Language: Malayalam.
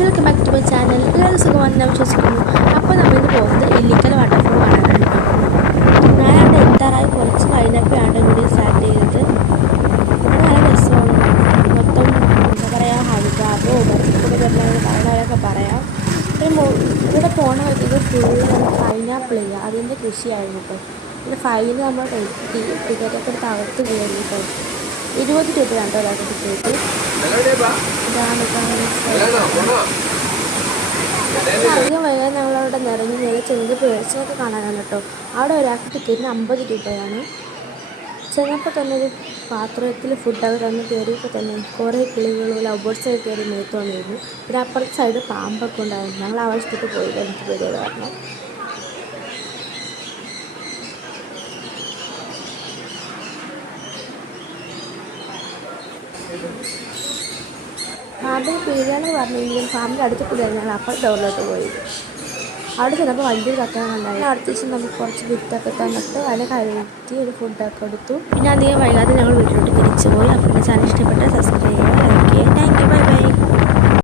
Welcome back to my channel. എല്ലാവരും സുഖമാണെന്ന് ഞാൻ വിശ്വസിക്കുന്നു. അപ്പോൾ നമ്മളിന്ന് പോകുന്നത് ഇല്ലിക്കൽ വാട്ടർഫോൾ കാണാനാണ്. ഞാനവിടെ എത്താറായി കുറച്ച് കഴിഞ്ഞപ്പോഴാണ് കൂടി സ്റ്റാർട്ട് ചെയ്തത്. നല്ല രസമാണ്. മൊത്തം എന്താ പറയുക, ഹരിതാപോ മരത്തിലൂടെ വരുന്ന കാരണമൊക്കെ പറയാം. ഇവിടെ പോണ വഴിക്ക് ഫുള്ള് പൈനാപ്പിൾ ചെയ്യുക, അതിൻ്റെ കൃഷിയായിരുന്നു കേട്ടോ. പിന്നെ ഫൈന് നമ്മൾ എത്തി ടിക്കറ്റൊക്കെ എടുത്ത് അകത്ത് കയറി കേട്ടോ. 20 രൂപയാണ് കേട്ടോ ഒരാൾക്ക് ടിക്കറ്റ്. ഇതാണ് അധികം വൈകാതെ ഞങ്ങളവിടെ നിറഞ്ഞ് ചെറിയ പേഴ്സൊക്കെ കാണാനാണ് കേട്ടോ. അവിടെ ഒരാൾക്ക് ടിക്കറ്റിന് 50 രൂപയാണ്. ചെന്നപ്പോൾ തന്നെ ഒരു പാത്രത്തിൽ ഫുഡൊക്കെ തന്ന് കയറിയപ്പോൾ തന്നെ കുറേ കിളികളും ലവ് ബേർഡ്സൊക്കെ കയറി മേത്ത് വന്നിരുന്നു. പിന്നെ അപ്പുറത്തെ സൈഡ് പാമ്പൊക്കെ ഉണ്ടായിരുന്നു. ഞങ്ങൾ ആവശ്യപ്പെട്ട് പോയില്ല, എനിക്ക് പേടിയത് കാരണം. പാമ്പിന് പേടിയാണെന്ന് പറഞ്ഞെങ്കിലും പാമ്പിൻ്റെ അടുത്ത് കൂടിയായിരുന്നു ഞങ്ങൾ അപ്പോൾ ഡോറിലോട്ട് പോയി. അവിടെ ചെന്നപ്പോൾ വലിയൊരു കക്കാൻ ഉണ്ടായി. അടുത്ത ദിവസം നമുക്ക് കുറച്ച് വിത്തൊക്കെ തന്നിട്ട് അതിനെ കഴുകി ഒരു ഫുഡൊക്കെ എടുത്തു. പിന്നെ അധികം വൈകാതെ ഞങ്ങൾ വീട്ടിലോട്ട് തിരിച്ചു പോയി. അപ്പോൾ ചാനൽ ഇഷ്ടപ്പെട്ട സബ്സ്ക്രൈബ്